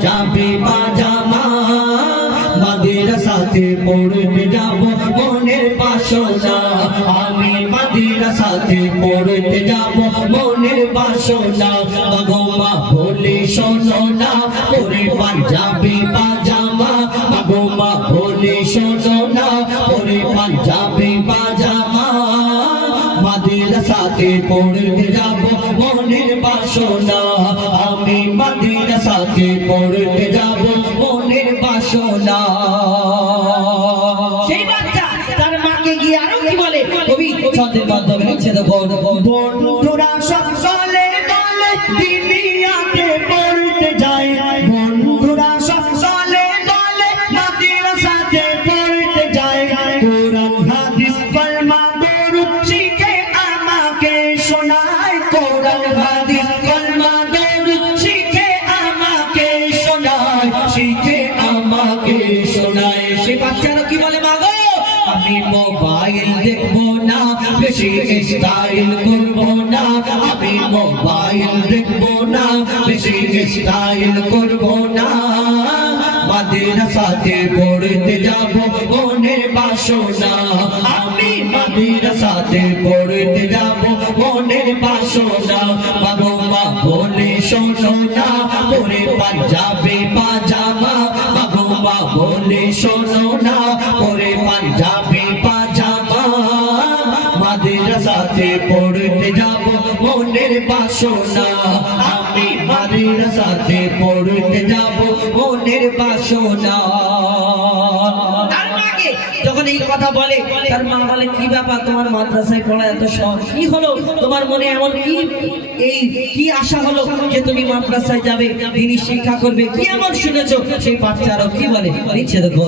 পাঞ্জাবি পাজামা মাদ্রাসাতে পড়তে যাব মনের বাসনা আমি মাদ্রাসাতে পড়তে যাব মনের বাসনা গো মা বলে শোনো না পরে পাঞ্জাবি পাজামা গো মা বলে শোনো না পরে পাঞ্জাবি পাজামা মাদ্রাসাতে পড়তে যাব মনের বাসনা আমি মাদ্রাসাতে পড়তে যাব মনের বাসনা। সেই বাচ্চা তার মাকে গিয়ে আরো কি বলে কবি ছন্দের মাধ্যমে লিখছে দেখো বন্ধুরা সব চলে বলে দুনিয়াতে পড়তে যায় বন্ধুরা সব চলে বলে মাদ্রাসাতে পড়তে যায় কোরআন হাদিস কলমা দরুদ শিখে আমাকে শোনায় কোরআন হাদিস কলমা দরুদ শিখে আমাকে শোনায় শিখে আমাকে শোনায়। সে বাচ্চারা কি বলে মা গো আমি মোবাইল দেখবো না বেশি স্টাইল করবো না আমি মোবাইল দেখবো না বেশি স্টাইল করবো না মাদ্রাসাতে পড়তে যাব মনের বাসনা আমি মাদ্রাসাতে পড়তে যাব মনের বাসনা বাবা মা বলে শোনো না পরে পাঞ্জাবি পাজামা বাবা মা বলে শোনো না পরে পাঞ্জাবি পাজামা মাদ্রাসাতে পড়তে যাব মনের বাসনা আমি মাদ্রাসাতে পড়তে যাব মনের বাসনা। তার মাকে যখন এই কথা বলে তার মা বলে কি ব্যাপার তোমার মাদ্রাসায় পড়া এত সহজ কি হলো তোমার মনে এমন কি এই কি আশা হলো যে তুমি মাদ্রাসায় যাবে দ্বীনি শিক্ষা করবে কি এমন শুনেছো সেই বাচ্চারা কি বলে নিচে দেখো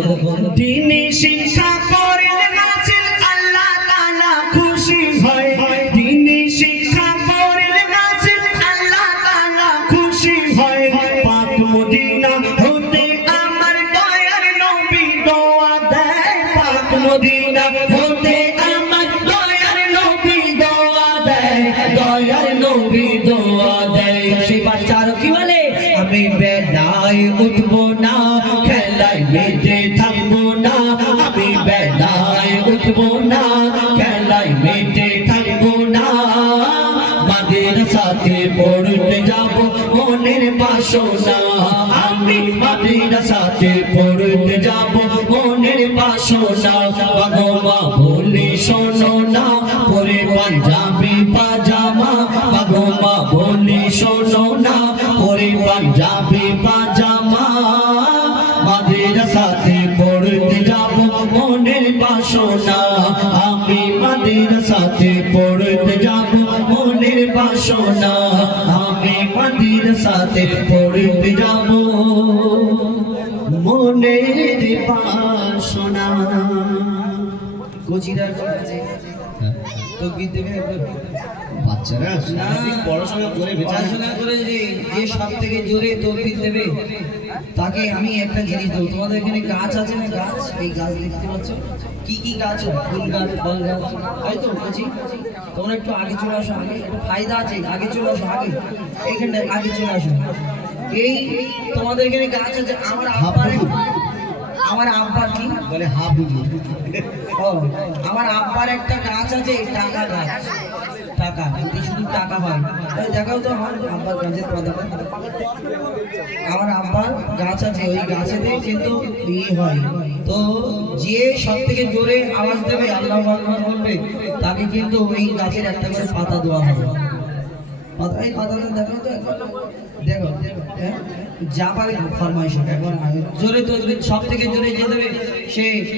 দ্বীনি শিক্ষা পড়লে নাজিল আল্লাহ তাআলা খুশি হয় দ্বীনি শিক্ষা পড়লে নাজিল আল্লাহ তাআলা খুশি হয় পাক মদিনা হতে আমার দয়ার নবী দোয়া দেয় পাক মদিনা হতে আমার দয়ার নবী দোয়া দেয় দয়ার নবী দোয়া দেয়। সেই বাচ্চারা কি বলে আমি বেলায় উঠবো না খেলায় মেতে থাকবো না আমি বেলায় উঠবো না খেলায় মেতে থাকবো না মাদ্রাসাতে পড়তে যাব মনের বাসনা আমি মাদ্রাসাতে পড়তে যাব মনের বাসনা বাবা মা বলে শোনো না পরে পাঞ্জাবি পাজামা বাবা মা বলে শোনো না পরে পাঞ্জাবি পাজামা মাদ্রাসাতে পড়তে যাব মনের বাসনা আমি মাদ্রাসাতে পড়তে যাব মনের বাসনা আমি মাদ্রাসাতে পড়তে যাব মনের বাসনা। কোচিরার কাছে তো বিদ্যে বাচ্চারা পড়াশোনা করে যে সব থেকে জোরে তৌফিক দেবে তাকে আমি একটা জিনিস দেবো তোমাদের এখানে গাছ আছে না গাছ এই গাছ দেখতে পাচ্ছ কি কি গাছ ফুল গাছ ফল গাছ তাই তো বলছি তোমরা একটু আগে চলে আসো আগে একটু ফায়দা আছে আগে চলে আসো আগে এইখানটায় আগে চলে আসো এই তোমাদের এখানে গাছ আছে আমার আব্বার কি বলে হাবুজি ও আমার আব্বার একটা গাছ আছে টাকা গাছ টাকা এতে শুধু টাকা হয় দেখাও তো আমার আব্বার গাছের পাতাটা আমার আব্বার গাছ আছে ওই গাছেতে কিন্তু ইয়ে হয় তো যে সব থেকে জোরে আওয়াজ দেবে আল্লাহু আকবার বলবে তাকে কিন্তু ওই গাছের একটা করে পাতা দেওয়া হবে এই পাতাটা দেখো তো দেখো যা পারে ফরমাইশ একবার জোরে তো সব থেকে জোরে যে দেবে সে